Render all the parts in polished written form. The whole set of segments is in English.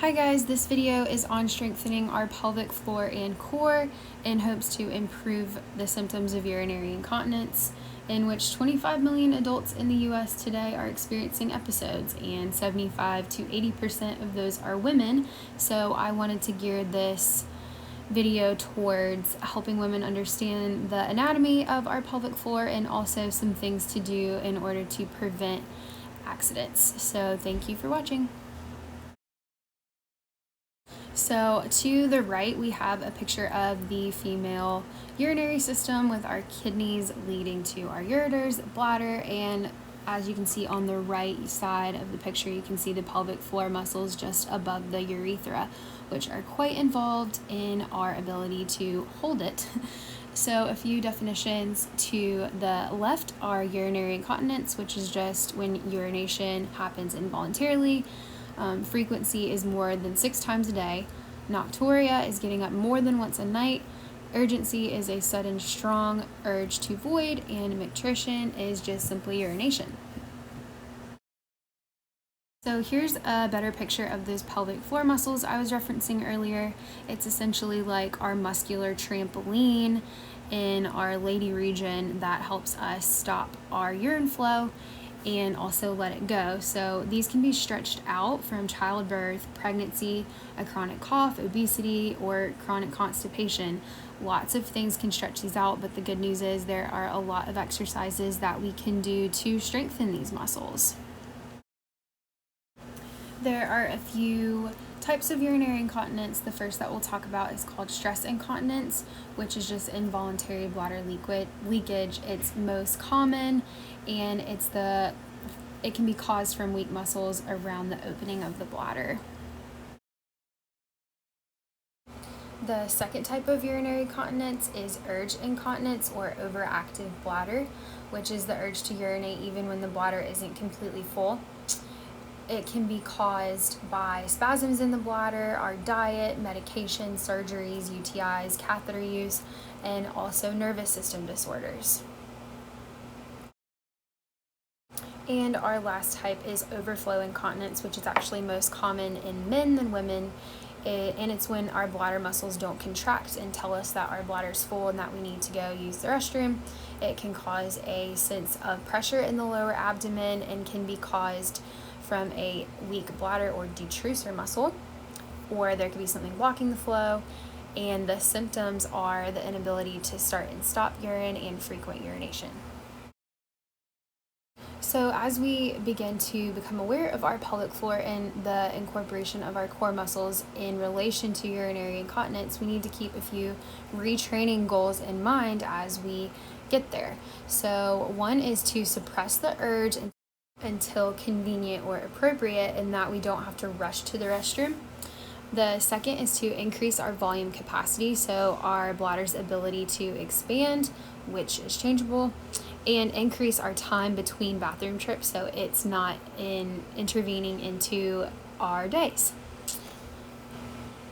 Hi guys, this video is on strengthening our pelvic floor and core in hopes to improve the symptoms of urinary incontinence, in which 25 million adults in the US today are experiencing episodes, and 75 to 80% of those are women. So I wanted to gear this video towards helping women understand the anatomy of our pelvic floor and also some things to do in order to prevent accidents. So thank you for watching. So to the right, we have a picture of the female urinary system with our kidneys leading to our ureters, bladder, and as you can see on the right side of the picture, you can see the pelvic floor muscles just above the urethra, which are quite involved in our ability to hold it. So a few definitions to the left are urinary incontinence, which is just when urination happens involuntarily. Frequency is more than 6 times a day. Nocturia is getting up more than once a night. Urgency is a sudden, strong urge to void, and micturition is just simply urination. So here's a better picture of those pelvic floor muscles I was referencing earlier. It's essentially like our muscular trampoline in our lady region that helps us stop our urine flow and also let it go. So these can be stretched out from childbirth, pregnancy, a chronic cough, obesity, or chronic constipation. Lots of things can stretch these out, but the good news is there are a lot of exercises that we can do to strengthen these muscles. There are a few types of urinary incontinence. The first that we'll talk about is called stress incontinence, which is just involuntary bladder leakage. It's most common, and it can be caused from weak muscles around the opening of the bladder. The second type of urinary incontinence is urge incontinence or overactive bladder, which is the urge to urinate even when the bladder isn't completely full. It can be caused by spasms in the bladder, our diet, medication, surgeries, UTIs, catheter use, and also nervous system disorders. And our last type is overflow incontinence, which is actually most common in men than women. And it's when our bladder muscles don't contract and tell us that our bladder's full and that we need to go use the restroom. It can cause a sense of pressure in the lower abdomen and can be caused from a weak bladder or detrusor muscle, or there could be something blocking the flow. And the symptoms are the inability to start and stop urine and frequent urination. So as we begin to become aware of our pelvic floor and the incorporation of our core muscles in relation to urinary incontinence, we need to keep a few retraining goals in mind as we get there. So one is to suppress the urge until convenient or appropriate, and that we don't have to rush to the restroom. The second is to increase our volume capacity, so our bladder's ability to expand, which is changeable, and increase our time between bathroom trips so it's not intervening into our days.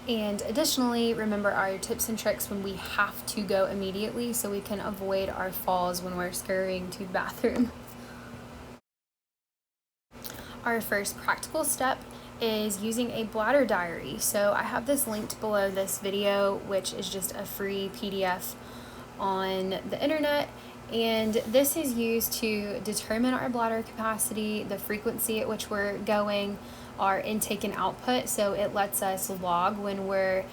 And additionally, remember our tips and tricks when we have to go immediately so we can avoid our falls when we're scurrying to the bathroom. Our first practical step is using a bladder diary. So I have this linked below this video, which is just a free PDF on the internet. And this is used to determine our bladder capacity, the frequency at which we're going, our intake and output. So it lets us log when we're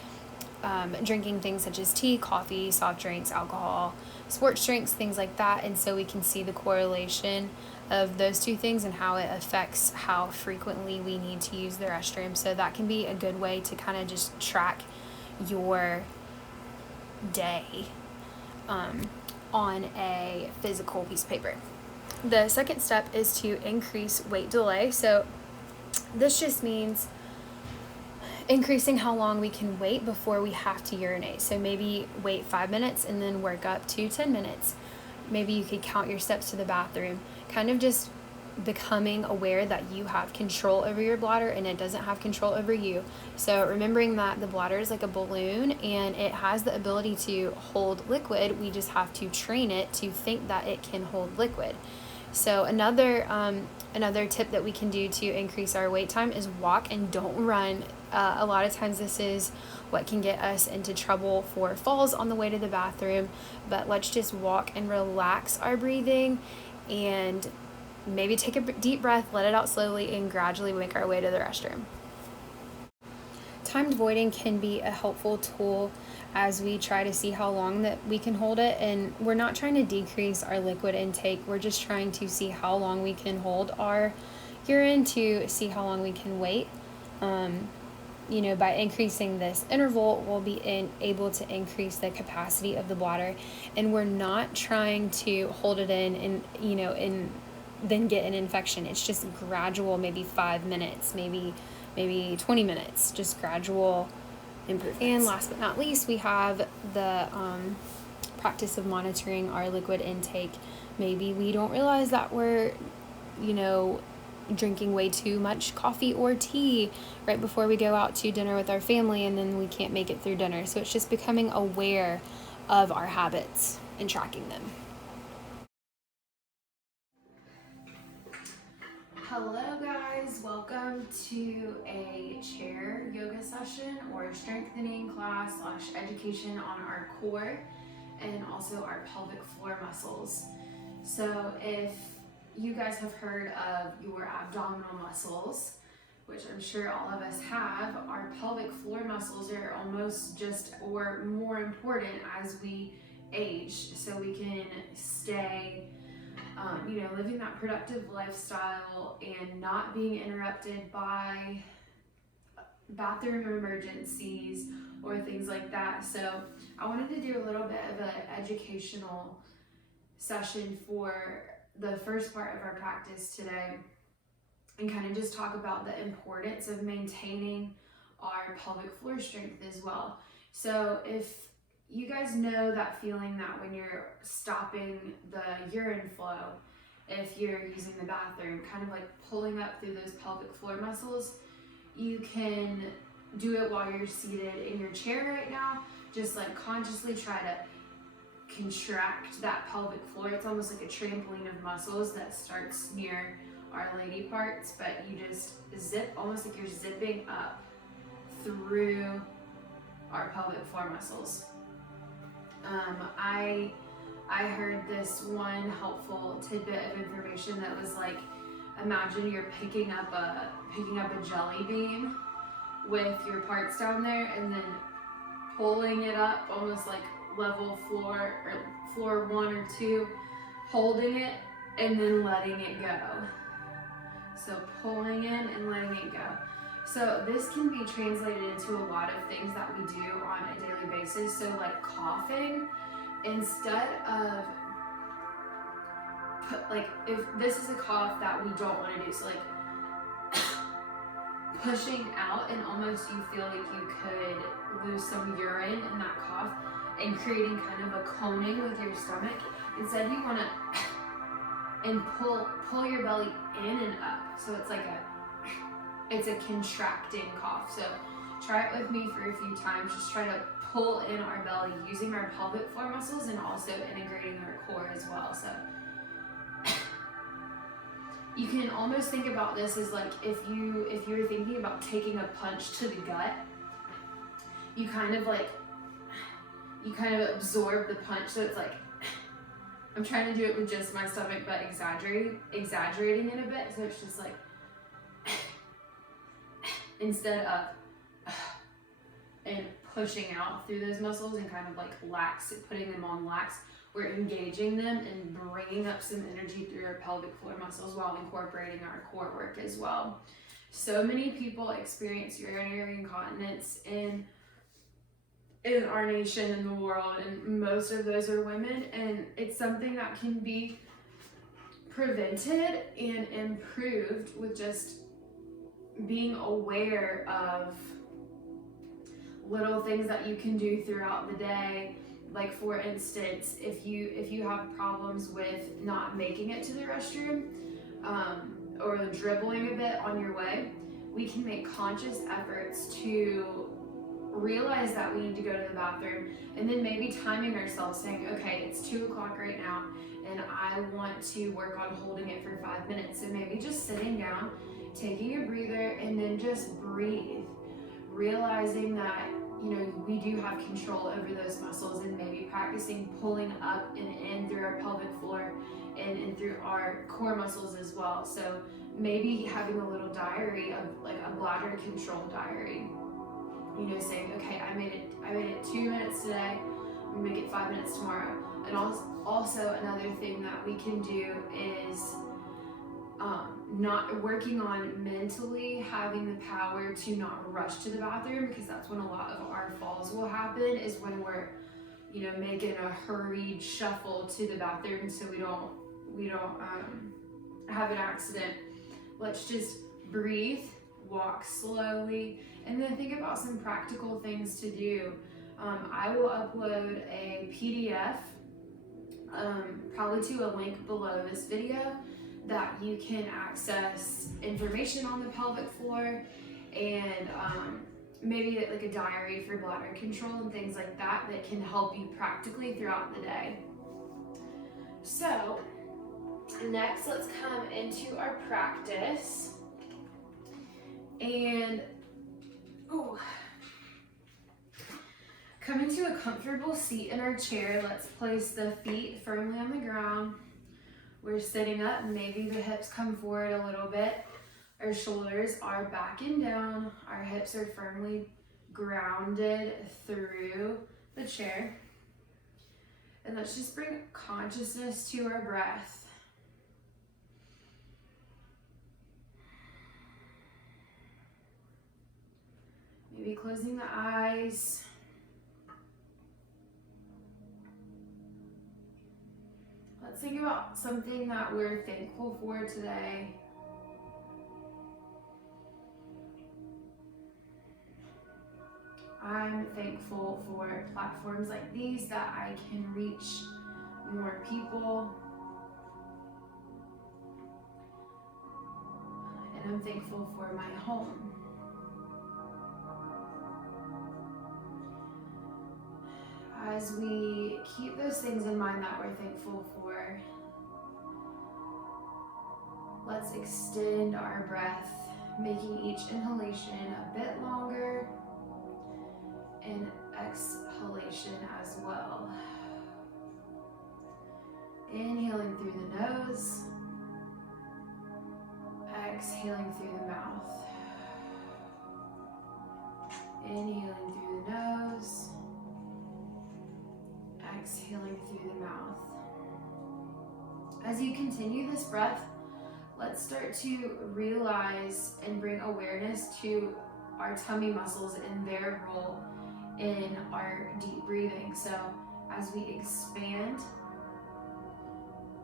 drinking things such as tea, coffee, soft drinks, alcohol, sports drinks, things like that. And so we can see the correlation of those two things and how it affects how frequently we need to use the restroom. So that can be a good way to kind of just track your day on a physical piece of paper. The second step is to increase weight delay. So this just means increasing how long we can wait before we have to urinate. So maybe wait 5 minutes and then work up to 10 minutes. Maybe you could count your steps to the bathroom, kind of just becoming aware that you have control over your bladder and it doesn't have control over you. So remembering that the bladder is like a balloon and it has the ability to hold liquid. We just have to train it to think that it can hold liquid. So another Another tip that we can do to increase our wait time is walk and don't run. A lot of times this is what can get us into trouble for falls on the way to the bathroom, but let's just walk and relax our breathing and maybe take a deep breath, let it out slowly, and gradually make our way to the restroom. Timed voiding can be a helpful tool as we try to see how long that we can hold it, and we're not trying to decrease our liquid intake, we're just trying to see how long we can hold our urine to see how long we can wait. By increasing this interval, we'll be able to increase the capacity of the bladder, and we're not trying to hold it in and then get an infection. It's just gradual, maybe 5 minutes, maybe 20 minutes, just gradual improvements. And last but not least, we have the practice of monitoring our liquid intake. Maybe we don't realize that we're, drinking way too much coffee or tea right before we go out to dinner with our family, and then we can't make it through dinner. So it's just becoming aware of our habits and tracking them. Hello guys, welcome to a chair yoga session or strengthening class / education on our core and also our pelvic floor muscles. So if you guys have heard of your abdominal muscles, which I'm sure all of us have, our pelvic floor muscles are almost just or more important as we age, so we can stay living that productive lifestyle and not being interrupted by bathroom emergencies or things like that. So I wanted to do a little bit of an educational session for the first part of our practice today and kind of just talk about the importance of maintaining our pelvic floor strength as well. So if you guys know that feeling that when you're stopping the urine flow, if you're using the bathroom, kind of like pulling up through those pelvic floor muscles, you can do it while you're seated in your chair right now. Just like consciously try to contract that pelvic floor. It's almost like a trampoline of muscles that starts near our lady parts, but you just zip, almost like you're zipping up through our pelvic floor muscles. I heard this one helpful tidbit of information that was like, imagine you're picking up a jelly bean with your parts down there and then pulling it up almost like level floor or floor 1 or 2, holding it and then letting it go. So pulling in and letting it go. So this can be translated into a lot of things that we do on a daily basis. So like coughing, instead of if this is a cough that we don't want to do, so like pushing out and almost you feel like you could lose some urine in that cough and creating kind of a coning with your stomach. Instead you want to and pull your belly in and up. So it's like it's a contracting cough. So try it with me for a few times. Just try to pull in our belly using our pelvic floor muscles and also integrating our core as well. So you can almost think about this as like if you're thinking about taking a punch to the gut, you kind of absorb the punch. So it's like, I'm trying to do it with just my stomach, but exaggerating it a bit. So it's just like, instead of and pushing out through those muscles and kind of like putting them on lax, we're engaging them and bringing up some energy through our pelvic floor muscles while incorporating our core work as well. So many people experience urinary incontinence in our nation and the world, and most of those are women, and it's something that can be prevented and improved with just being aware of little things that you can do throughout the day. Like for instance, if you have problems with not making it to the restroom or dribbling a bit on your way, we can make conscious efforts to realize that we need to go to the bathroom, and then maybe timing ourselves saying, okay, it's 2 o'clock right now and I want to work on holding it for 5 minutes. So maybe just sitting down, taking a breather, and then just breathe, realizing that, you know, we do have control over those muscles, and maybe practicing pulling up and in through our pelvic floor and through our core muscles as well. So maybe having a little diary of like a bladder control diary, you know, saying, okay, I made it 2 minutes today, I'm gonna make it 5 minutes tomorrow. And also another thing that we can do is not working on mentally having the power to not rush to the bathroom, because that's when a lot of our falls will happen, is when we're, you know, making a hurried shuffle to the bathroom so we don't have an accident. Let's just breathe, walk slowly, and then think about some practical things to do. I will upload a PDF, probably to a link below this video, that you can access information on the pelvic floor, and maybe like a diary for bladder control and things like that that can help you practically throughout the day. So next, let's come into our practice, and come into a comfortable seat in our chair. Let's place the feet firmly on the ground. We're sitting up, maybe the hips come forward a little bit. Our shoulders are back and down. Our hips are firmly grounded through the chair. And let's just bring consciousness to our breath. Maybe closing the eyes. Let's think about something that we're thankful for today. I'm thankful for platforms like these, that I can reach more people. And I'm thankful for my home. As we keep those things in mind that we're thankful for, let's extend our breath, making each inhalation a bit longer and exhalation as well. Inhaling through the nose, exhaling through the mouth. Inhaling through the nose, exhaling through the mouth. As you continue this breath, let's start to realize and bring awareness to our tummy muscles and their role in our deep breathing. So as we expand,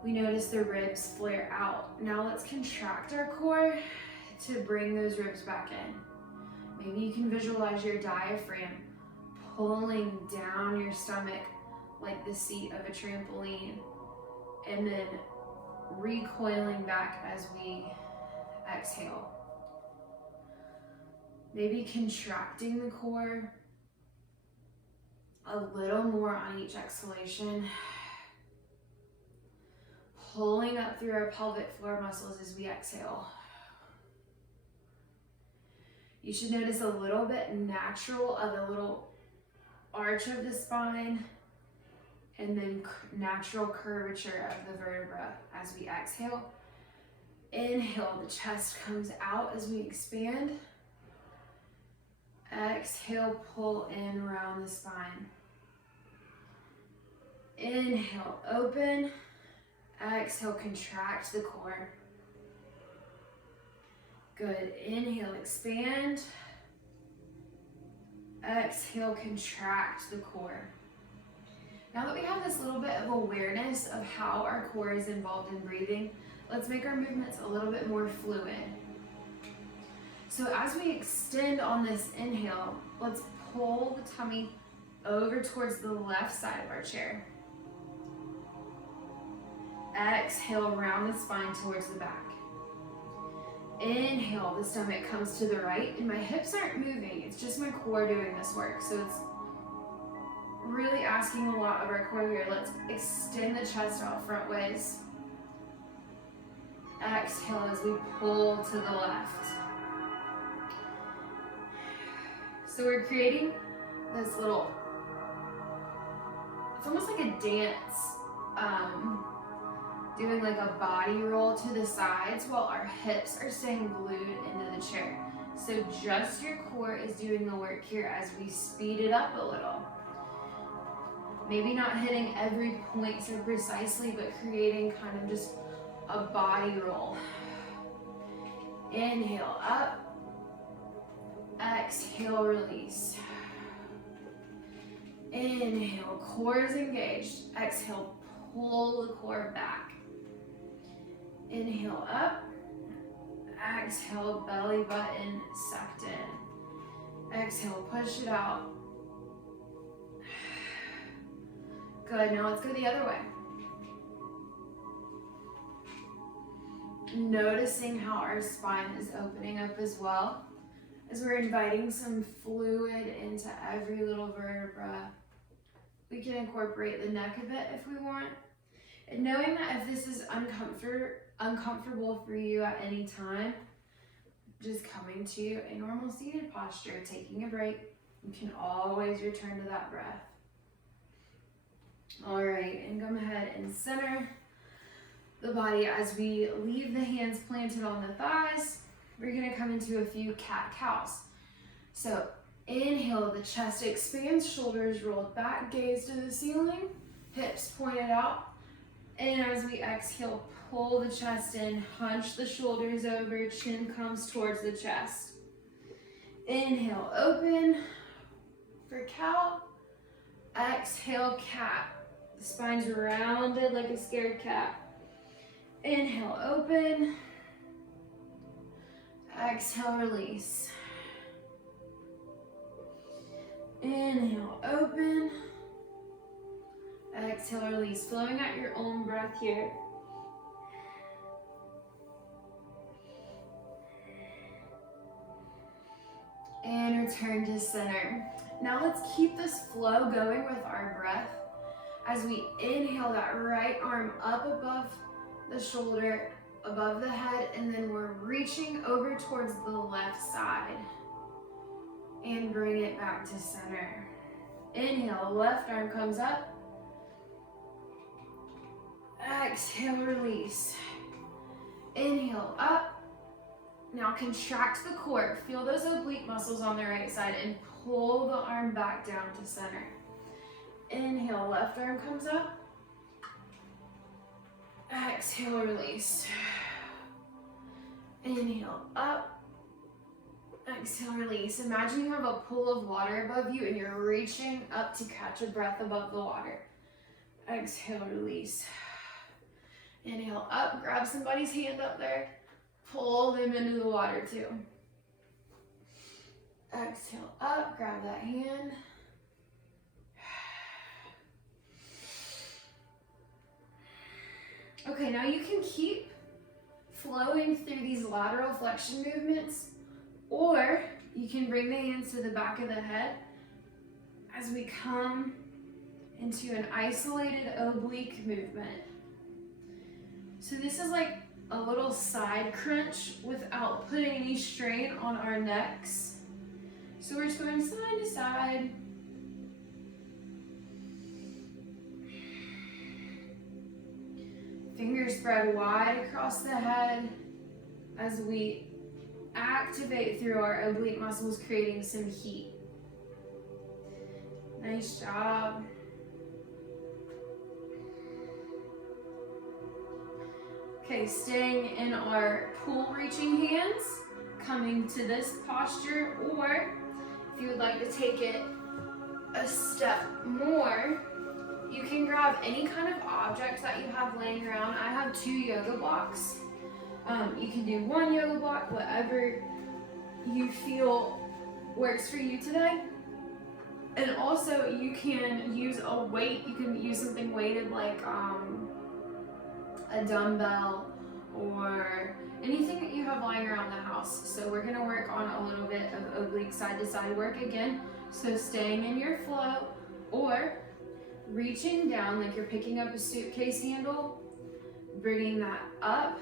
we notice the ribs flare out. Now let's contract our core to bring those ribs back in. Maybe you can visualize your diaphragm pulling down your stomach like the seat of a trampoline, and then recoiling back as we exhale. Maybe contracting the core a little more on each exhalation, pulling up through our pelvic floor muscles as we exhale. You should notice a little bit natural of a little arch of the spine, and then natural curvature of the vertebra as we exhale. Inhale, the chest comes out as we expand. Exhale, pull in around the spine. Inhale, open. Exhale, contract the core. Good. Inhale, expand. Exhale, contract the core. Now that we have this little bit of awareness of how our core is involved in breathing, let's make our movements a little bit more fluid. So as we extend on this inhale, let's pull the tummy over towards the left side of our chair. Exhale, round the spine towards the back. Inhale, the stomach comes to the right, and my hips aren't moving, it's just my core doing this work. So it's really asking a lot of our core here. Let's extend the chest out front ways. Exhale as we pull to the left. So we're creating this little, it's almost like a dance, doing like a body roll to the sides while our hips are staying glued into the chair. So just your core is doing the work here as we speed it up a little. Maybe not hitting every point so precisely, but creating kind of just a body roll. Inhale up, exhale, release. Inhale, core is engaged. Exhale, pull the core back. Inhale up, exhale, belly button sucked in. Exhale, push it out. Good, now let's go the other way. Noticing how our spine is opening up as well, as we're inviting some fluid into every little vertebra. We can incorporate the neck a bit if we want. And knowing that if this is uncomfortable for you at any time, just coming to a normal seated posture, taking a break, you can always return to that breath. All right, and come ahead and center the body as we leave the hands planted on the thighs. We're gonna come into a few cat-cows. So inhale, the chest expands, shoulders rolled back, gaze to the ceiling, hips pointed out. And as we exhale, pull the chest in, hunch the shoulders over, chin comes towards the chest. Inhale, open for cow. Exhale, cat. The spine's rounded like a scared cat. Inhale, open. Exhale, release. Inhale, open. Exhale, release. Flowing at your own breath here. And return to center. Now let's keep this flow going with our breath as we inhale that right arm up above the shoulder, above the head, and then we're reaching over towards the left side and bring it back to center. Inhale, left arm comes up. Exhale, release. Inhale, up. Now contract the core. Feel those oblique muscles on the right side and pull the arm back down to center. Inhale, left arm comes up. Exhale, release. Inhale, up. Exhale, release. Imagine you have a pool of water above you and you're reaching up to catch a breath above the water. Exhale, release. Inhale, up. Grab somebody's hand up there. Pull them into the water too. Exhale, up. Grab that hand. Okay, now you can keep flowing through these lateral flexion movements, or you can bring the hands to the back of the head as we come into an isolated oblique movement. So this is like a little side crunch without putting any strain on our necks. So we're just going side to side. Fingers spread wide across the head as we activate through our oblique muscles, creating some heat. Nice job. Okay, staying in our pool reaching hands, coming to this posture, or if you would like to take it a step more, you can grab any kind of object that you have laying around. I have 2 yoga blocks. You can do 1 yoga block, whatever you feel works for you today. And also you can use a weight. You can use something weighted like a dumbbell or anything that you have lying around the house. So we're gonna work on a little bit of oblique side to side work again. So staying in your flow, Or reaching down like you're picking up a suitcase handle, bringing that up,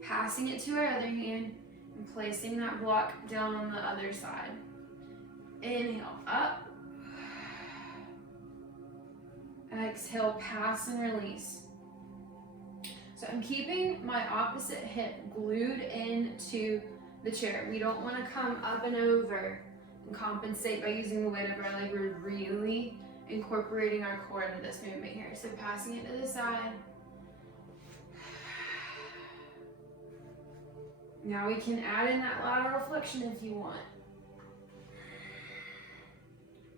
passing it to our other hand, and placing that block down on the other side. Inhale, up. Exhale, pass and release. So I'm keeping my opposite hip glued into the chair. We don't want to come up and over and compensate by using the weight of our leg. We're really incorporating our core into this movement here. So passing it to the side. Now we can add in that lateral flexion if you want.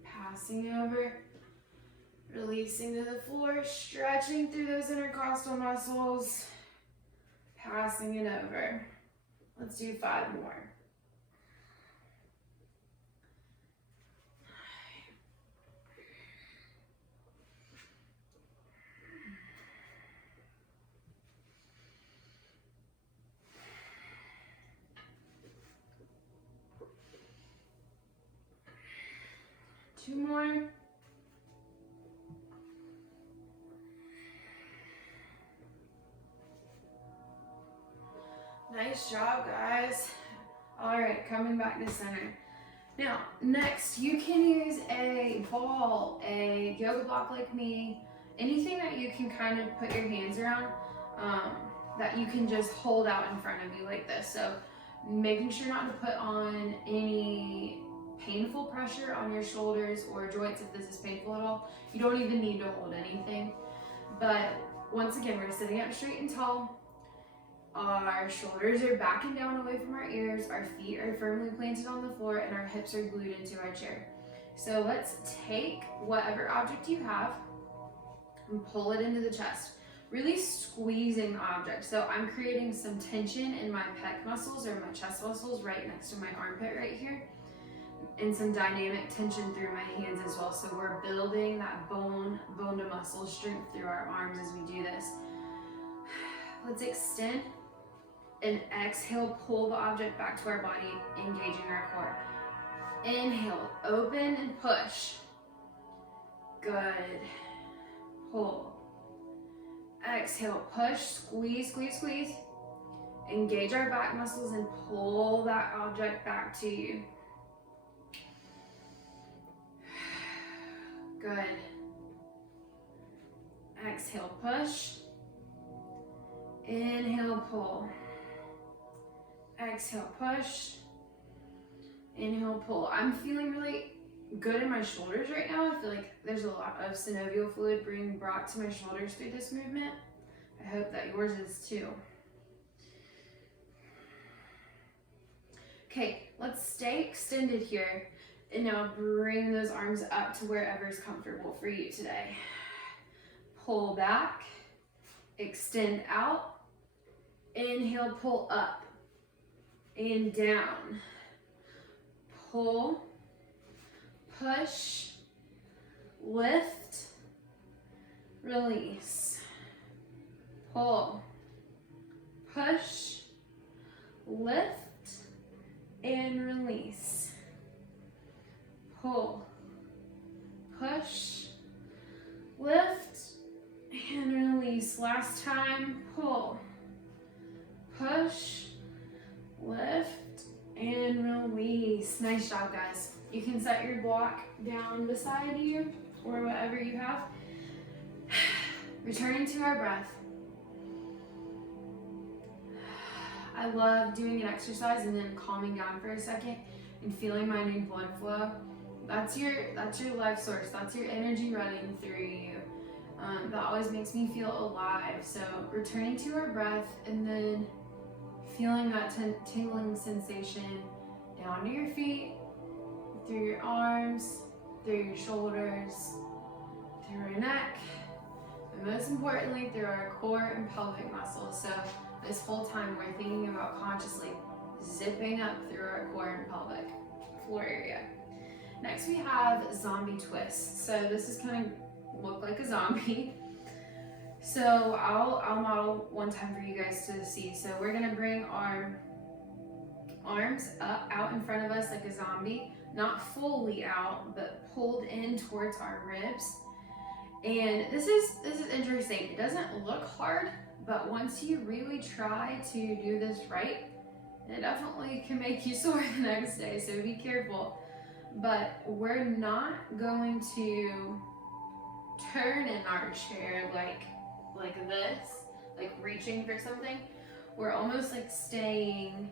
Passing over, releasing to the floor, stretching through those intercostal muscles, passing it over. Let's do 5 more. Two more. Nice job, guys. All right, coming back to center. Now, next, you can use a ball, a yoga block like me, anything that you can kind of put your hands around, that you can just hold out in front of you like this. So making sure not to put on any painful pressure on your shoulders or joints if this is painful at all. You don't even need to hold anything. But once again, we're sitting up straight and tall. Our shoulders are back and down away from our ears. Our feet are firmly planted on the floor and our hips are glued into our chair. So let's take whatever object you have and pull it into the chest. Really squeezing the object. So I'm creating some tension in my pec muscles or my chest muscles right next to my armpit right here. And some dynamic tension through my hands as well. So we're building that bone to muscle strength through our arms as we do this. Let's extend and exhale, pull the object back to our body, engaging our core. Inhale, open and push. Good. Pull. Exhale, push, squeeze, squeeze, squeeze. Engage our back muscles and pull that object back to you. Good. Exhale, push. Inhale, pull. Exhale, push. Inhale, pull. I'm feeling really good in my shoulders right now. I feel like there's a lot of synovial fluid being brought to my shoulders through this movement. I hope that yours is too. Okay, let's stay extended here. And now bring those arms up to wherever is comfortable for you today. Pull back, extend out, inhale, pull up and down. Pull, push, lift, release. Pull, push, lift, and release. Pull, push, lift, and release. Last time, pull, push, lift, and release. Nice job, guys. You can set your block down beside you or whatever you have. Returning to our breath. I love doing an exercise and then calming down for a second and feeling my new blood flow. That's your life source. That's your energy running through you. That always makes me feel alive. So returning to our breath and then feeling that tingling sensation down to your feet, through your arms, through your shoulders, through your neck, and most importantly, through our core and pelvic muscles. So this whole time we're thinking about consciously zipping up through our core and pelvic floor area. Next we have zombie twist. So this is kind of look like a zombie. So I'll model one time for you guys to see. So we're gonna bring our arms up out in front of us like a zombie, not fully out, but pulled in towards our ribs. And this is interesting. It doesn't look hard, but once you really try to do this right, it definitely can make you sore the next day, so be careful. But we're not going to turn in our chair like this, like reaching for something. We're almost like staying,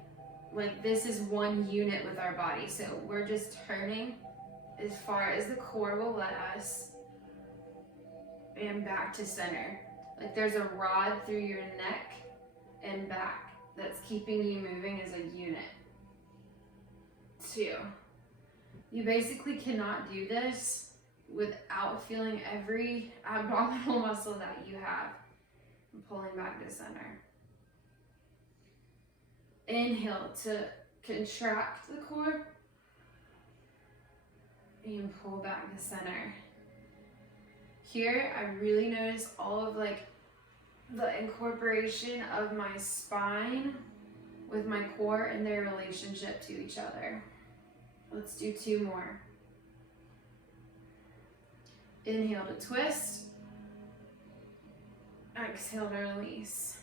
like this is one unit with our body. So we're just turning as far as the core will let us and back to center. Like there's a rod through your neck and back that's keeping you moving as a unit. 2. You basically cannot do this without feeling every abdominal muscle that you have. Pulling back to center. Inhale to contract the core and pull back to center. Here, I really notice all of like the incorporation of my spine with my core and their relationship to each other. Let's do 2 more. Inhale to twist. Exhale to release.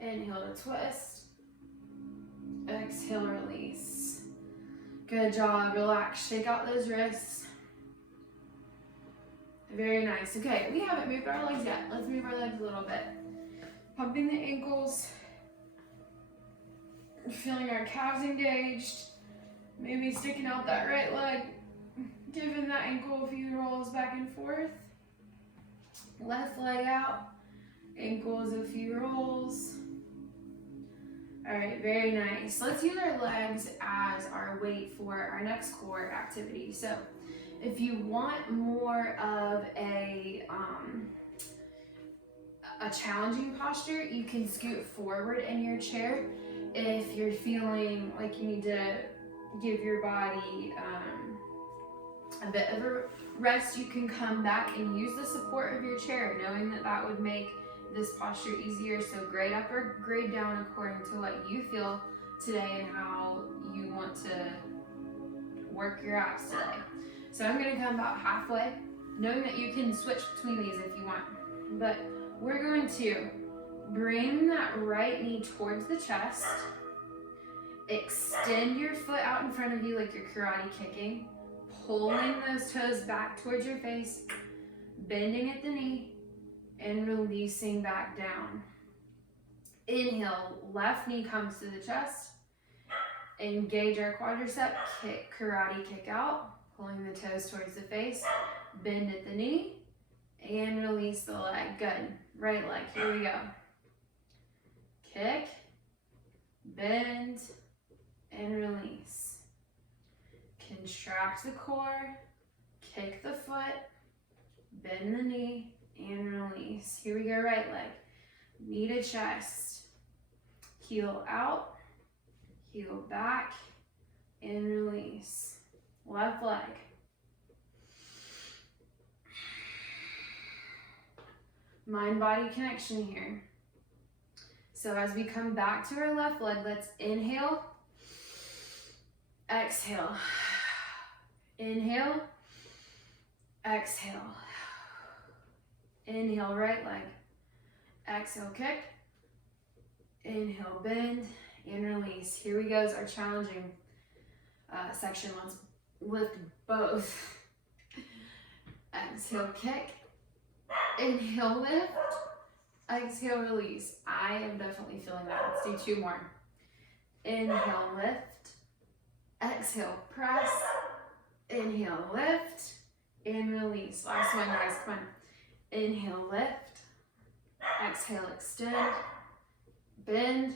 Inhale to twist. Exhale, release. Good job. Relax. Shake out those wrists. Very nice. Okay, we haven't moved our legs yet. Let's move our legs a little bit. Pumping the ankles. Feeling our calves engaged. Maybe sticking out that right leg. Giving that ankle a few rolls back and forth. Left leg out. Ankles a few rolls. All right, very nice. Let's use our legs as our weight for our next core activity. So if you want more of a challenging posture, you can scoot forward in your chair. If you're feeling like you need to give your body a bit of a rest, you can come back and use the support of your chair, knowing that that would make this posture easier. So grade up or grade down according to what you feel today and how you want to work your abs today. So I'm going to come about halfway, knowing that you can switch between these if you want. But we're going to bring that right knee towards the chest. Extend your foot out in front of you like you're karate kicking. Pulling those toes back towards your face. Bending at the knee. And releasing back down. Inhale, left knee comes to the chest. Engage our quadricep, kick, karate kick out. Pulling the toes towards the face. Bend at the knee. And release the leg. Good. Right leg. Here we go. Kick. Bend. And release. Contract the core. Kick the foot. Bend the knee. And release. Here we go, right leg. Knee to chest. Heel out. Heel back. And release. Left leg. Mind-body connection here. So as we come back to our left leg, let's inhale. Exhale. Inhale. Exhale. Inhale, right leg. Exhale, kick. Inhale, bend, and release. Here we go, is our challenging section. Let's lift both. Exhale, kick. Inhale, lift. Exhale, release. I am definitely feeling that. Let's do 2 more. Inhale, lift. Exhale, press. Inhale, lift. And release. Last one, guys, come on. Inhale, lift. Exhale, extend. Bend.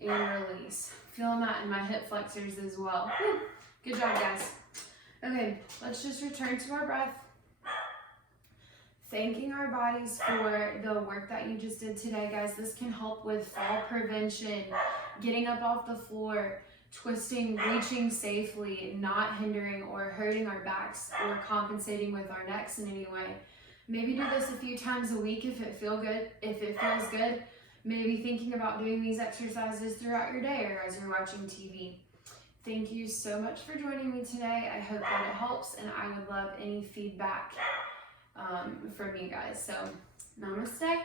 And release. Feeling that in my hip flexors as well. Whew. Good job, guys. Okay, let's just return to our breath. Thanking our bodies for the work that you just did today, guys. This can help with fall prevention, getting up off the floor, twisting, reaching safely, not hindering or hurting our backs or compensating with our necks in any way. Maybe do this a few times a week if it feels good. Maybe thinking about doing these exercises throughout your day or as you're watching TV. Thank you so much for joining me today. I hope that it helps, and I would love any feedback from you guys. So, namaste.